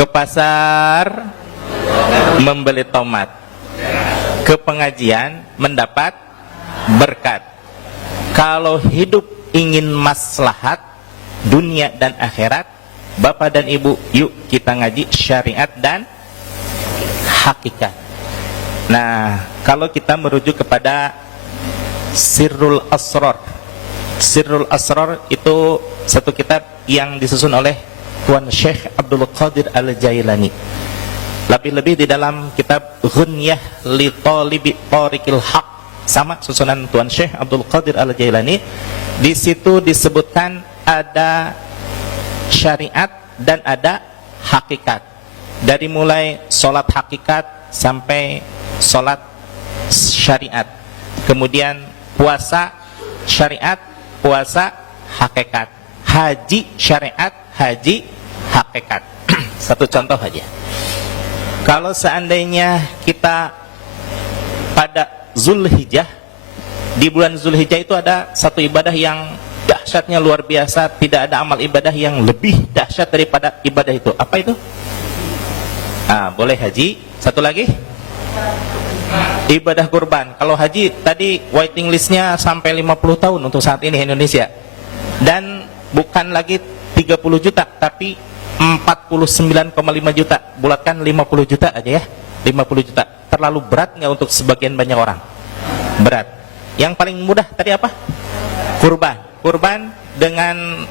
ke pasar membeli tomat, ke pengajian mendapat berkat. Kalau hidup ingin maslahat dunia dan akhirat, Bapak dan Ibu, yuk kita ngaji syariat dan hakikat. Nah, kalau kita merujuk kepada Sirrul Asrar, Sirrul Asrar itu satu kitab yang disusun oleh Tuan Syekh Abdul Qadir Al-Jailani. Lebih-lebih di dalam kitab Ghunyah li Talibi Tariqil Haq, sama susunan Tuan Syekh Abdul Qadir Al-Jailani. Di situ disebutkan ada syariat dan ada hakikat. Dari mulai sholat hakikat sampai sholat syariat. Kemudian puasa syariat, puasa hakikat. Haji syariat, haji hakikat. Satu contoh aja. Kalau seandainya kita pada Zulhijjah, di bulan Zulhijjah itu ada satu ibadah yang dahsyatnya luar biasa. Tidak ada amal ibadah yang lebih dahsyat daripada ibadah itu. Apa itu? Boleh haji. Satu lagi, ibadah kurban. Kalau haji tadi waiting listnya sampai 50 tahun untuk saat ini Indonesia. Dan bukan lagi 30 juta, tapi 49,5 juta. Bulatkan 50 juta aja ya. 50 juta. Terlalu berat nggak untuk sebagian banyak orang? Berat. Yang paling mudah tadi apa? Kurban. Kurban dengan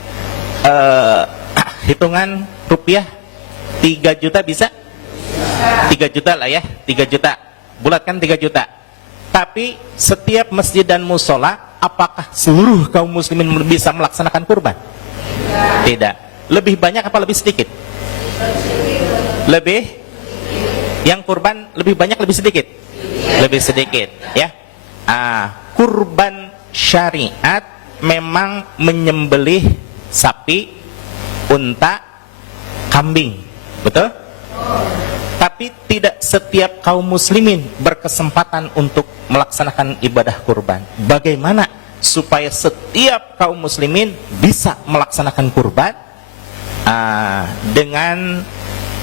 hitungan rupiah 3 juta bisa? 3 juta lah ya, 3 juta. Bulatkan 3 juta. Tapi setiap masjid dan musola, apakah seluruh kaum muslimin bisa melaksanakan kurban? Tidak. Lebih banyak apa lebih sedikit? Lebih. Yang kurban lebih banyak lebih sedikit? Lebih sedikit ya. Kurban syariat memang menyembelih sapi, unta, kambing, betul? Tapi tidak setiap kaum muslimin berkesempatan untuk melaksanakan ibadah kurban. Bagaimana supaya setiap kaum muslimin bisa melaksanakan kurban? Dengan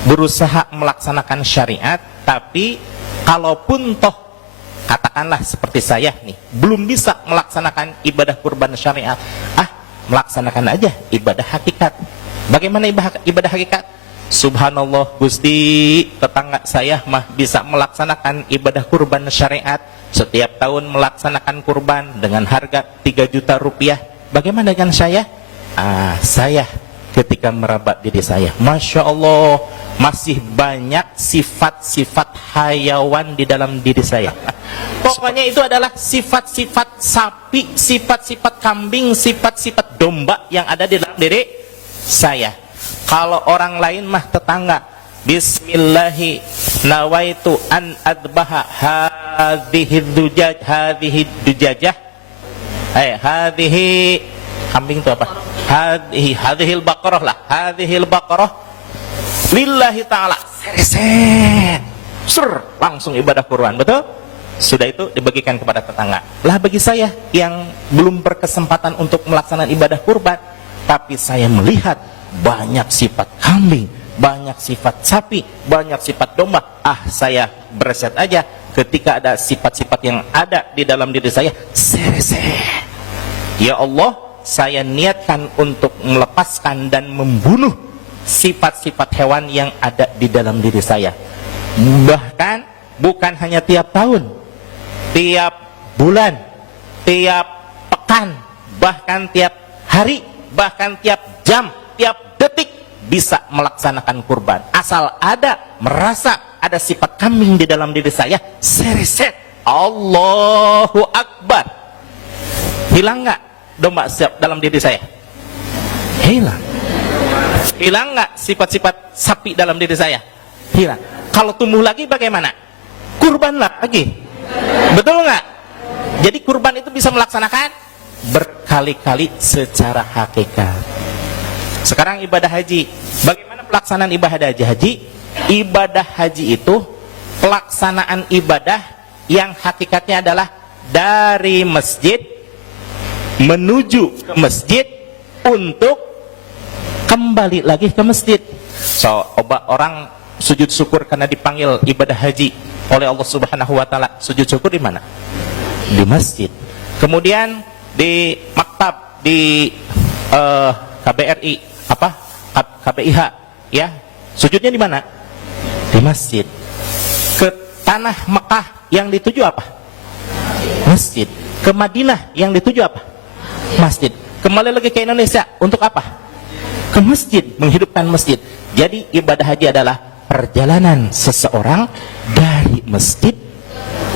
berusaha melaksanakan syariat. Tapi kalaupun toh katakanlah seperti saya nih, belum bisa melaksanakan ibadah kurban syariat, melaksanakan aja ibadah hakikat. Bagaimana ibadah hakikat? Subhanallah, Gusti, tetangga saya mah bisa melaksanakan ibadah kurban syariat, setiap tahun melaksanakan kurban dengan harga 3 juta rupiah. Bagaimana dengan saya? Saya ketika merabat diri saya, Masya Allah, masih banyak sifat-sifat hayawan di dalam diri saya. Pokoknya itu adalah sifat-sifat sapi, sifat-sifat kambing, sifat-sifat domba yang ada di dalam diri saya. Kalau orang lain mah tetangga, Bismillahi nawaitu an adbaha hadhihi dujajah, hadhihi kambing itu apa? Hadhil baqarah lah, hadhil baqarah lillahi ta'ala. Sereset, langsung ibadah kurban, betul? Sudah itu dibagikan kepada tetangga. Lah bagi saya yang belum berkesempatan untuk melaksanakan ibadah kurban, tapi saya melihat banyak sifat kambing, banyak sifat sapi, banyak sifat domba, saya bereset aja. Ketika ada sifat-sifat yang ada di dalam diri saya, sereset, ya Allah, saya niatkan untuk melepaskan dan membunuh sifat-sifat hewan yang ada di dalam diri saya. Bahkan bukan hanya tiap tahun, tiap bulan, tiap pekan, bahkan tiap hari, bahkan tiap jam, tiap detik bisa melaksanakan kurban. Asal ada merasa ada sifat kambing di dalam diri saya, sereset, Allahu Akbar. Hilang nggak domba dalam diri saya? Hilang. Hilang nggak sifat-sifat sapi dalam diri saya? Hilang. Kalau tumbuh lagi bagaimana? Kurban lagi. Betul nggak? Jadi kurban itu bisa melaksanakan berkali-kali secara hakikat. Sekarang ibadah haji. Bagaimana pelaksanaan ibadah haji? Ibadah haji itu pelaksanaan ibadah yang hakikatnya adalah dari masjid menuju ke masjid untuk kembali lagi ke masjid. So, Coba orang sujud syukur karena dipanggil ibadah haji oleh Allah Subhanahu wa taala. Sujud syukur di mana? Di masjid. Kemudian di maktab, di KBRI KBIH ya, sujudnya di mana? Di masjid. Ke tanah Mekah yang dituju apa? Masjid. Ke Madinah yang dituju apa? Masjid. Kembali lagi ke Indonesia untuk apa? Ke masjid, menghidupkan masjid. Jadi ibadah haji adalah perjalanan seseorang dari masjid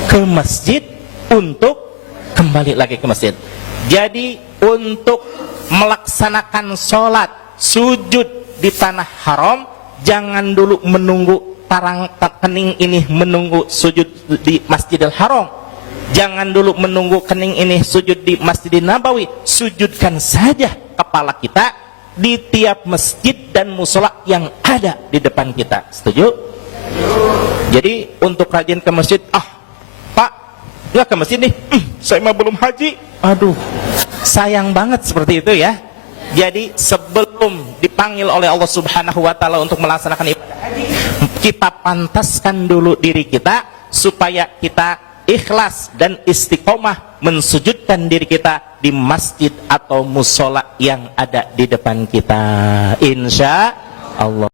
ke masjid untuk kembali lagi ke masjid. Jadi untuk melaksanakan sholat sujud di tanah haram, jangan dulu menunggu tarang kening ini menunggu sujud di Masjidil Haram, jangan dulu menunggu kening ini sujud di Masjidil Nabawi. Sujudkan saja kepala kita di tiap masjid dan musola yang ada di depan kita. Setuju? Jadi untuk rajin ke masjid, Pak, nggak ke masjid nih, saya mah belum haji. Aduh, sayang banget seperti itu ya. Jadi sebelum dipanggil oleh Allah Subhanahu wa taala untuk melaksanakan ibadah haji, kita pantaskan dulu diri kita supaya kita ikhlas dan istiqomah mensujudkan diri kita di masjid atau musola yang ada di depan kita, insya Allah.